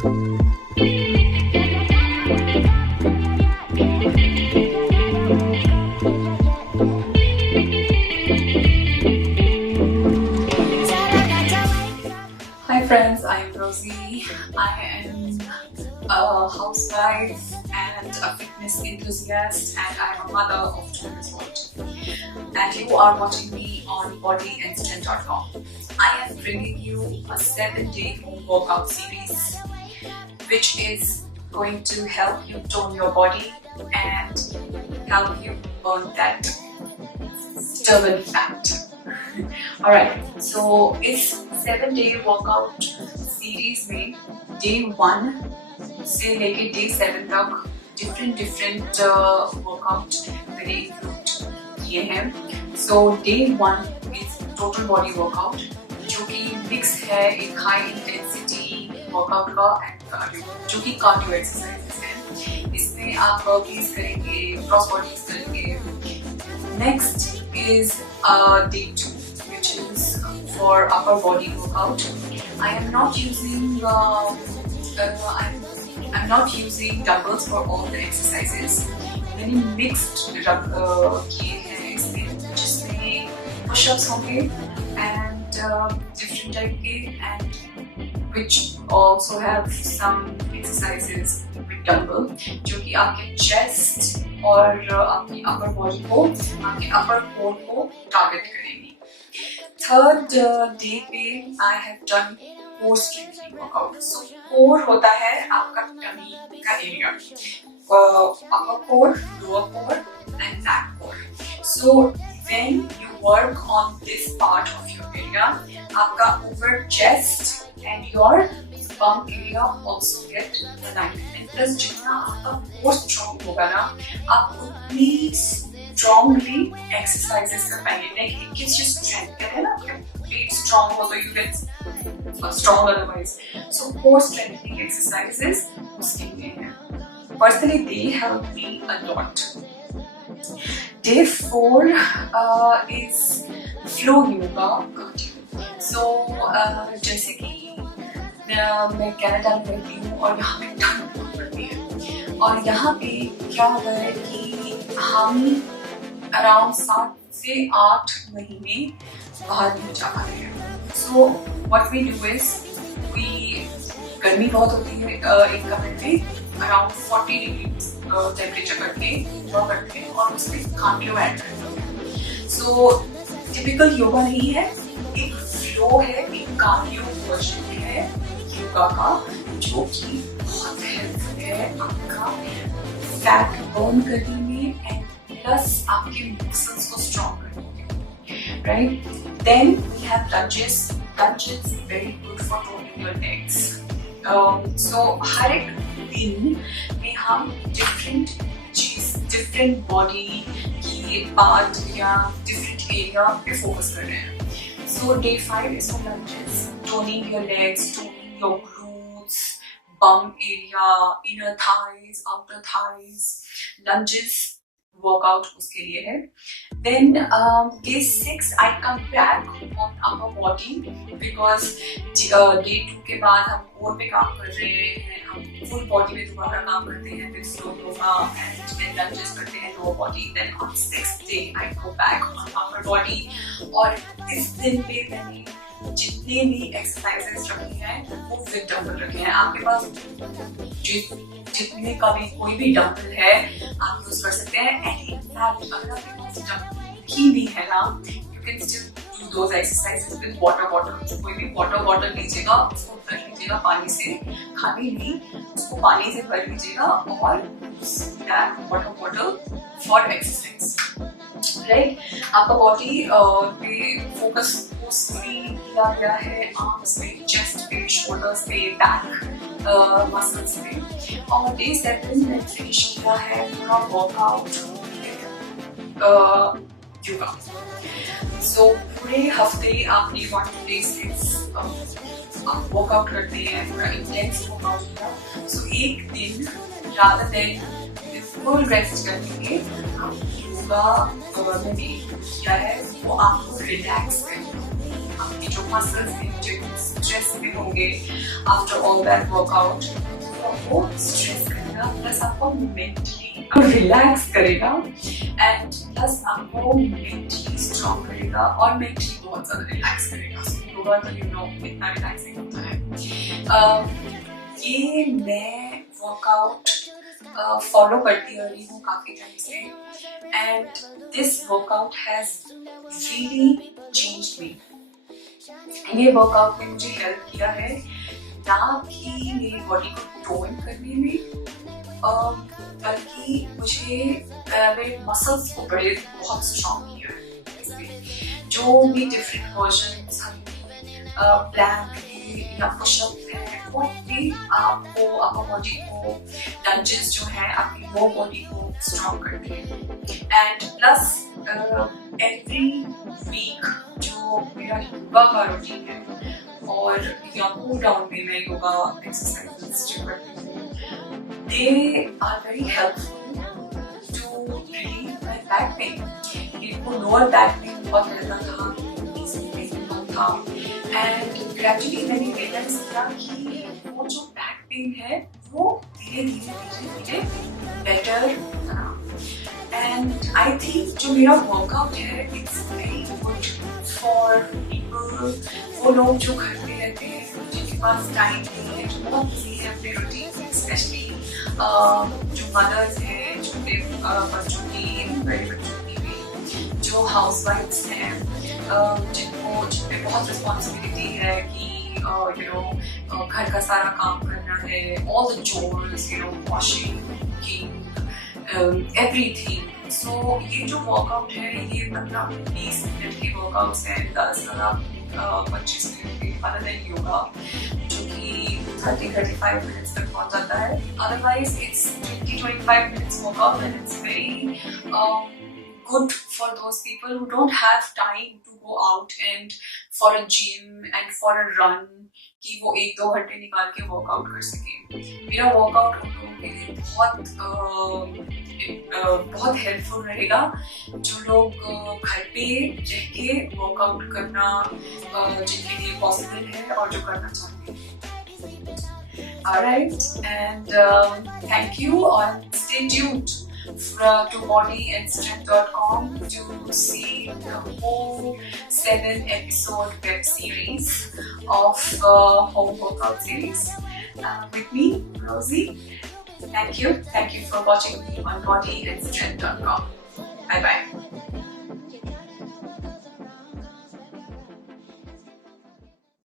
Hi friends, I am Rosie. I am a housewife and a fitness enthusiast, and I am a mother of 2 years old. And you are watching me on bodyinstant.com. I am bringing you a 7-day home workout series, which is going to help you tone your body and help you burn that stubborn fat. Alright, so इस 7-day workout series में day 1 से लेके day 7 तक different workout मैंने include किए हैं. So day 1 is total body workout, जो कि mix है एक high intensity workout का and cardio, जो कि cardio exercises हैं. इसमें आप burpees करेंगे, cross bodies करेंगे. Next is day 2, which is for upper body workout. I am not using I'm not using dumbbells for all the exercises. मैंने mixed किए हैं इसमें, जिसमें push-ups होंगे and different type के, and which also have some exercises with dumbbell, जो कि आपके chest और आपकी upper body को, आपके upper core को target करेंगी. Third day पे I have done core strengthening workout. So core होता है आपका tummy का area, upper core, lower core and back core. So when you work on this part of your area, आपका over chest and your bum area also get aligned. And plus जितना आपका core strong होगा ना, आप उतनी strongly exercises कर पाएंगे. Like it gives you strength. कहते हैं ना, पेट strong हो तो you get strong otherwise. So core strengthening exercises उसके लिए हैं. Personally, they help me a lot. Day 4 is flow yoga cardio. So जैसे कि मैं कनाडा में रहती हूँ और यहाँ पे ठंड बहुत पड़ती है, और यहाँ पे क्या होता है कि हम अराउंड 7 से 8 महीने बाहर नहीं जा पाते हैं. So what we do is, गर्मी बहुत होती है एक कमरे में, अराउंड 40 डिग्री टेम्परेचर करके ड्रॉ करते हैं और उसमें कार्डियो ऐड करते हैं. सो टिपिकल योगा नहीं है, एक फ्लो है, एक कार्डियो वर्जन है योगा का, जो कि बहुत हेल्पफुल है आपका फैट बर्न करने में एंड प्लस आपके मसल्स को स्ट्रॉन्ग करने में. Right, then we have lunges. Lunges very good for toning your legs. So हर एक दिन में हम डिफरेंट बॉडी की पार्ट या डिफरेंट एरिया पे फोकस कर रहे हैं. So day 5 is for lunges, toning your legs, toning your glutes, bum area, inner thighs, outer thighs. Lunges workout उसके लिए है. Then day 6 I come back on upper body because day 2 के बाद हम core पे काम कर रहे हैं, हम full body पे दोबारा काम करते हैं, फिर slow yoga and lunges करते हैं lower body. Then on 6th day I go back on upper body. और इस दिन पे मैंने जितने भी एक्सरसाइजेस रखे हैं वो विद डंबल रखे हैं. आपके पास जितने का भी कोई भी डंबल है आप यूज कर सकते हैं. एंड इनफैक्ट अगर आपके पास डंबल की भी है ना, you can still do those exercises with water bottle. कोई भी वाटर बॉटल लीजिएगा, उसको भर लीजिएगा पानी से, खाली नहीं, उसको पानी से भर लीजिएगा और water bottle for exercise. Right, आपका बॉडी पे फोकस मोस्टली किया गया है आर्म्स पे, चेस्ट पे, शोल्डर्स पे, बैक मसल्स पे. और डे 7 में फिनिश किया है पूरा वर्कआउट योगा. सो पूरे हफ्ते आप डे 1 to day 6 आप वर्कआउट करते हैं, पूरा इंटेंस वर्कआउट होगा. सो एक दिन rather than फुल रेस्ट करने के आप योगा मैंने किया है, वो आपको रिलैक्स करेगा. आपकी जो मसल्स हैं जो स्ट्रेस में होंगे आफ्टर ऑल दैट वर्कआउट, वो स्ट्रेस करेगा, प्लस आपको मेंटली रिलैक्स करेगा एंड प्लस आपको मेंटली स्ट्रॉन्ग करेगा और मेंटली बहुत ज्यादा रिलैक्स करेगा। योगा तो यू नो कितना रिलैक्सिंग होता है। ये मैं वर्कआउट फॉलो करती आ रही हूँ काफी टाइम से and this workout has really changed me. ये वर्कआउट ने मुझे हेल्प किया है ना कि मेरी बॉडी को टोन करने में, बल्कि मुझे मेरे मसल्स को बड़े बहुत स्ट्रॉन्ग किया है। जो भी डिफरेंट वर्जन्स हम प्लैंक या पुशअप है, वो भी आपको आपकी बॉडी को लंजेस जो है आपकी लो बॉडी को स्ट्रॉन्ग करते हैं। एंड प्लस एवरी वीक जो मेरा योगा का रूटीन है और या कूल डाउन में मैं योगा एक्सरसाइजेस जो करती हूँ, they are very helpful to relieve my back pain. मेरे को लोअर बैक पेन बहुत रहता था, एंड ग्रेजुअली मैंने रियलाइज किया कि वो जो बैक पेन है वो धीरे धीरे बेटर होना। एंड आई थिंक जो मेरा वर्कआउट है it's very good for people, वो लोग जो घर पे रहते हैं, जिनके पास टाइम नहीं है, जो बहुत बिजी है अपने रूटीन में, स्पेशली जो मदर्स हैं, छोटे बच्चों की, बड़े बच्चों की भी, जो हाउसवाइफ्स हैं, जिन पे बहुत रिस्पॉन्सिबिलिटी है कि घर का सारा काम करना है, all the chores, washing, cooking, everything. So ये जो वर्कआउट है ये 15-20 मिनट के वर्कआउट्स हैं, 10-25 मिनट के, अदर देन योगा जो कि 30-35 मिनट्स तक पहुंच जाता है। Otherwise it's 20-25 minutes workout and it's very good for those people who don't have time to go out and for a gym and for a run कि वो 1-2 घंटे निकाल के वर्कआउट कर सके। मेरा वर्कआउट उन लोगों के लिए बहुत हेल्पफुल रहेगा, जो लोग घर पे रह के वर्कआउट करना जिनके लिए पॉसिबल है और जो करना चाहते हैं। Alright, and thank you, and stay tuned to bodyandstrength.com to see the whole 7-episode web series of home workout series with me, Rosie. Thank you for watching me on bodyandstrength.com. Bye bye.